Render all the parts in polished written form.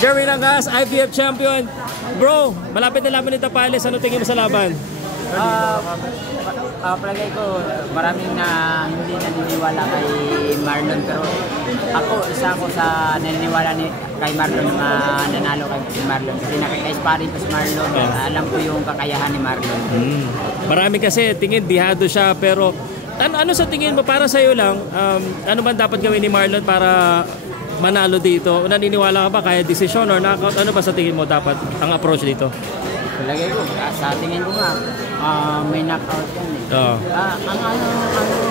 Jerry Langas, IBF champion. Bro, malapit na laban ni Tapales. Ano tingin mo sa laban? Palagay ko, maraming na hindi naniniwala kay Marlon. Pero ako, isa ako sa naniniwala kay Marlon na nanalo kay Marlon. Kasi nakaka-sparring pa si Marlon. Alam ko yung kakayahan ni Marlon. Marami kasi tingin dihado siya. Pero ano sa tingin mo para sa'yo lang? Ano ba dapat gawin ni Marlon para manalo dito? Naniniwala ka ba kaya decision or knockout? Ano ba sa tingin mo dapat ang approach dito? Palagay ko, sa tingin ko nga, may knockout yan eh. Ang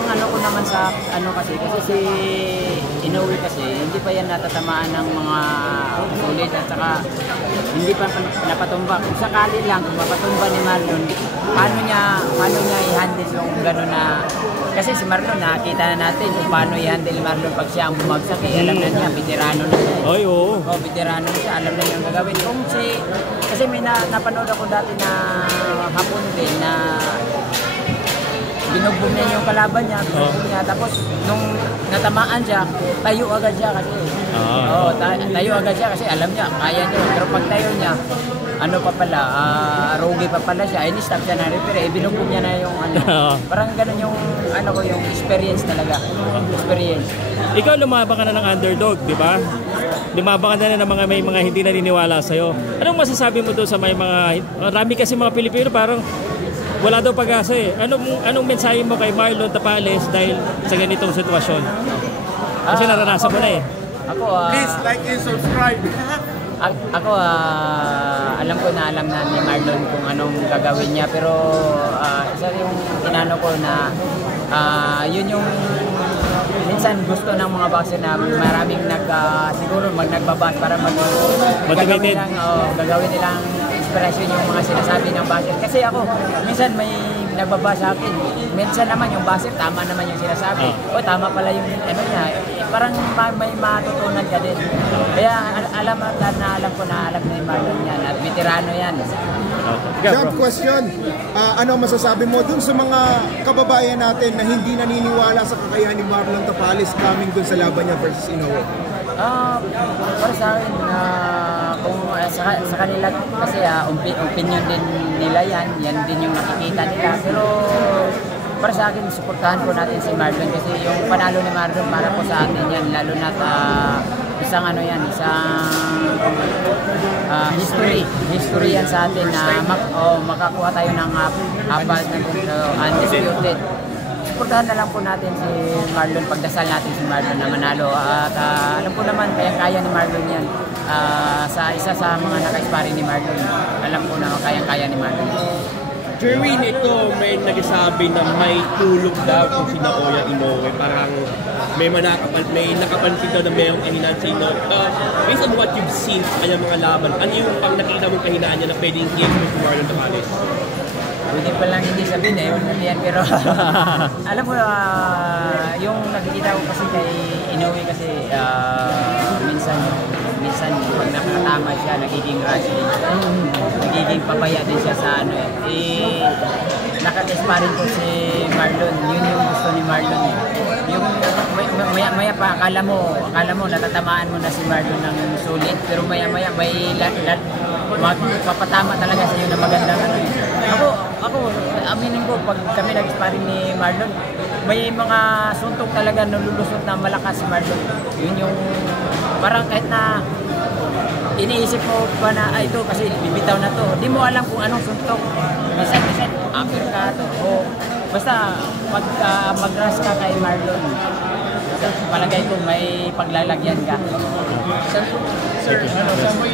ano ko naman sa kasi si Inoue kasi hindi pa yan natatamaan ng mga ulit at saka hindi pa napatumba. Kung sakali lang, kung mapatumba ni Marlon, paano niya i-handle yung gano'n na. Kasi si Marlon, nakita na natin kung paano i-handle ni Marlon pag siya ang bumagsak. Alam na niya, veterano na siya. Ay, oo. Veterano na siya, alam na niya ang gagawin. Kasi may napanood ako dati na hapon din na binugbog niya yung kalaban niya, tapos nung natamaan siya, tayo agad siya kasi. Tayo agad siya kasi alam niya, kaya niya. Pero pag tayo niya, ano pa pala, rogi pa pala siya, ini-stop siya na referee, binugbog niya na yung parang ganun yung yung experience talaga. Experience. Ikaw lumaban ka na ng underdog, di ba? Lumaban ka na ng may mga hindi naniniwala sa'yo. Anong masasabi mo doon sa may mga, marami kasi mga Pilipino parang wala daw pag-asa eh. Anong mensahe mo kay Marlon Tapales dahil sa ganitong sitwasyon? Kasi naranasan mo na eh. Ako, please like and subscribe. Ako, alam ko na ni Marlon kung anong gagawin niya. Pero isa yung tinano ko na yun yung minsan gusto ng mga boxer na maraming siguro nagbabas para motivated. Gagawin nilang inspirasyon yung mga sinasabi ng boxer. Kasi ako, minsan may nagbabasa sa akin. Minsan naman yung boxer, tama naman yung sinasabi. Tama pala yung niya. Parang may matutunan ka din. Kaya alam ko na ni Marlon yan at veterano yan. Jump question, ano masasabi mo dun sa mga kababayan natin na hindi naniniwala sa kakayahan ni Marlon Tapales coming dun sa laban niya versus Inoue? Para sa akin, kung sa kanila kasi opinion din nila yan din yung nakikita nila. Pero para sa akin, suportahan po natin si Marlon kasi yung panalo ni Marlon para po sa atin yan, lalo na isang history yan sa atin na makakuha tayo ng apat na undisputed. Suportahan na lang po natin si Marlon, pagdasal natin si Marlon na manalo at alam po naman kaya ni Marlon yan. Sa isa sa mga naka-sparring ni Marlon, alam ko na kaya ni Marlon. Jerwin, ito may nagsasabi na may tulog daw kung si Naoya Inoue. Parang may nakapansin daw na mayroong kahinaan sa Inoue. Based on what you've seen sa kanyang mga laban, ano yung pang nakita mong kahinaan niya na pwedeng game with Marlon Tapales? Pwede pa lang hindi sabihin yan, pero alam mo, yung nakikita ko kasi kay Inoue kasi minsan pag nakatama siya, nagiging rush din siya. Nagiging papaya din siya sa nakaka-sparring ko si Marlon. Yun yung gusto ni Marlon. Yung maya pa, akala mo natatamaan mo na si Marlon ng sulit, pero maya may papatama talaga sa iyo na magandang Ako, aminin ko, pag kami nag-sparring ni Marlon, may mga suntok talaga nalulusot na malakas si Marlon. Yun yung parang kahit na iniisip mo pa na ito kasi bibitaw na to, di mo alam kung anong suntok. Minsan akir ka to. Basta mag-rush ka kay Marlon, palagay ko may paglalagyan ka. Sir, saan mo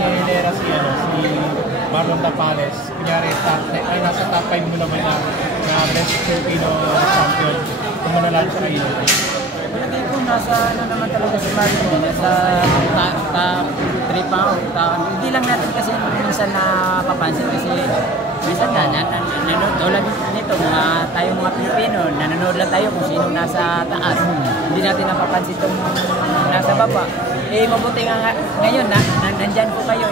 inilera si Marlon Tapales? Kunyari, nasa top 5 mo naman na best Filipino champion. Kung manalan siya kayo. Palagay ko nasa naman talaga si Marlon. Nasa top 3 pa. Hindi lang natin kasi minsan napapansin kasi minsan nanonood nito tayong mga Pilipino, nanonood lang tayo kung sino nasa taas. Hindi natin napapansin itong nasa baba. Mabuti nga ngayon nandyan po kayo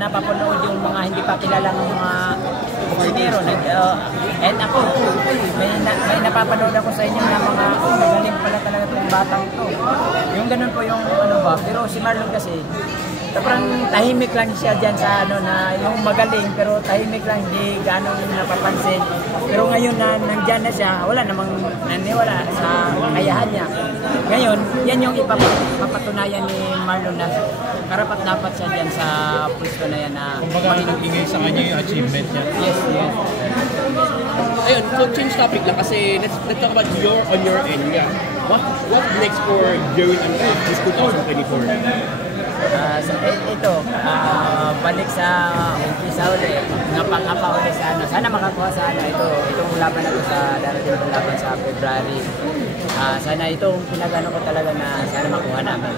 napapanood yung mga hindi pa kilalang mga Boxinero. And ako, may napapanood ako sa inyo na mga, magaling pala talaga itong batang to. Yung ganun po yung ano ba. Pero si Marlon kasi, parang tahimik lang siya dyan sa ano na yung magaling pero tahimik lang, hindi ganong napapansin. Pero ngayon na nandyan na siya, wala namang naniwala sa kakayahan niya. Ngayon, yan yung ipapatunayan ni Marlon na karapat dapat siya dyan sa pwesto na yan na kumbaga nag-ingay sa kanya yung achievement niya. yes. Ayun, so change topic lang kasi let's talk about on your end. Yeah. What next for Jerwin and this 2024? Balik sa umpisa ulit, ngapa ulit sa ano. Sana makakuha sa ano, itong laban na ito sa darating ng laban sa February. Sana itong pinagano ko talaga na sana makuha namin.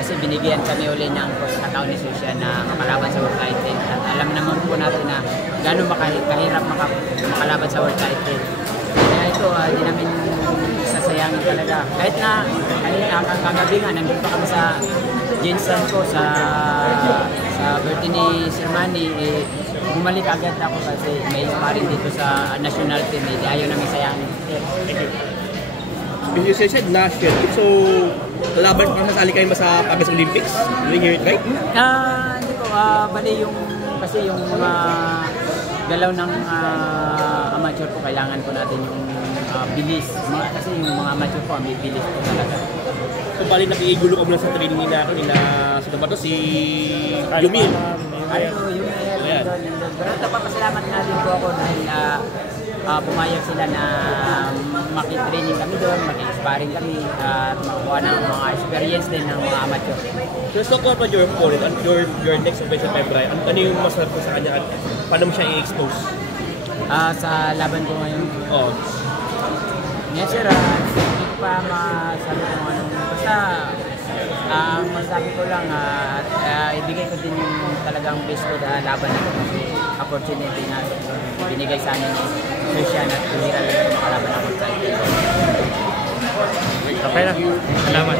Kasi binigyan kami uli ng pagkakataon ni Susya na makalaban sa World Title. At alam naman po natin na gano'ng kahirap makalaban sa World Title. Kaya ito, hindi namin sasayangin talaga. Kahit na ang kagabi nga, nandun pa kami sa Jensen ko sa birthday ni Sir Manny, bumalik agad ako kasi may sparring dito sa national team. Ayaw namin sayangin. You said national, so laban pa sasali kayo sa Paris Olympics? Did you hear it right? Hindi po, bali yung kasi yung galaw ng amateur po, kailangan po natin yung bilis. Kasi yung mga amateur po, may bilis po talaga. So bali nakikigulo ka muna sa training nila sino ba to? Si Yumil. Yumil. Pero papasalamat natin po ako dahil pumayag sila na makitraining kami doon, maki-sparring kami at makakuha ng mga experience din ng mga amateur. So let's talk about your opponent and your next event sa February. Ano yung masarap ko sa kanya at paano mo siya i-expose? Sa laban ko ngayon. Oo. Yes sir, hindi ko pa masabi kung anong basta masabi ko lang ibigay ko din yung talagang best ko na laban nito kasi opportunity na binigay sa amin ni Susya na tumira lang makalaban ako sa Okay lang. Salamat.